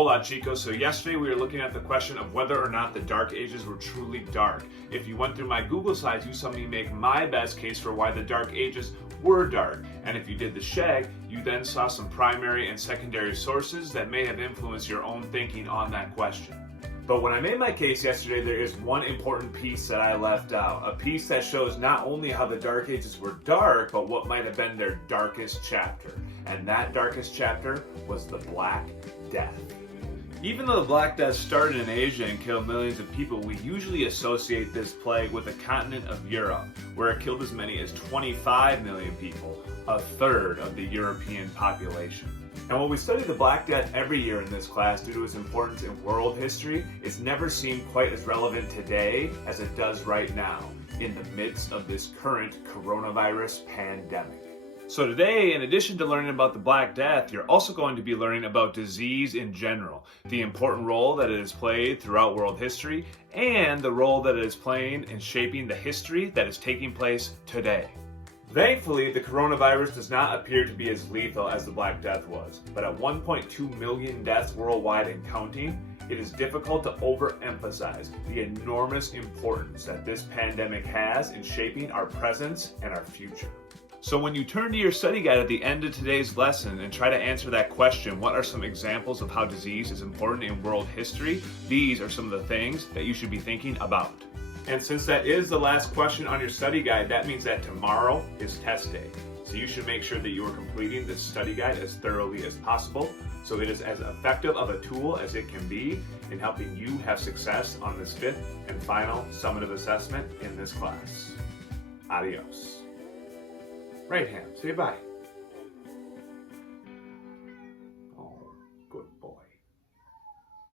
Hola chicos, so yesterday we were looking at the question of whether or not the Dark Ages were truly dark. If you went through my Google slides, you saw me make my best case for why the Dark Ages were dark. And if you did the Shag, you then saw some primary and secondary sources that may have influenced your own thinking on that question. But when I made my case yesterday, there is one important piece that I left out. A piece that shows not only how the Dark Ages were dark, but what might have been their darkest chapter. And that darkest chapter was the Black Death. Even though the Black Death started in Asia and killed millions of people, we usually associate this plague with the continent of Europe, where it killed as many as 25 million people, a third of the European population. And while we study the Black Death every year in this class due to its importance in world history, it's never seemed quite as relevant today as it does right now, in the midst of this current coronavirus pandemic. So today, in addition to learning about the Black Death, you're also going to be learning about disease in general, the important role that it has played throughout world history, and the role that it is playing in shaping the history that is taking place today. Thankfully, the coronavirus does not appear to be as lethal as the Black Death was, but at 1.2 million deaths worldwide and counting, it is difficult to overemphasize the enormous importance that this pandemic has in shaping our present and our future. So when you turn to your study guide at the end of today's lesson and try to answer that question, what are some examples of how disease is important in world history? These are some of the things that you should be thinking about. And since that is the last question on your study guide, that means that tomorrow is test day. So you should make sure that you are completing this study guide as thoroughly as possible, so it is as effective of a tool as it can be in helping you have success on this fifth and final summative assessment in this class. Adios. Right hand, say bye.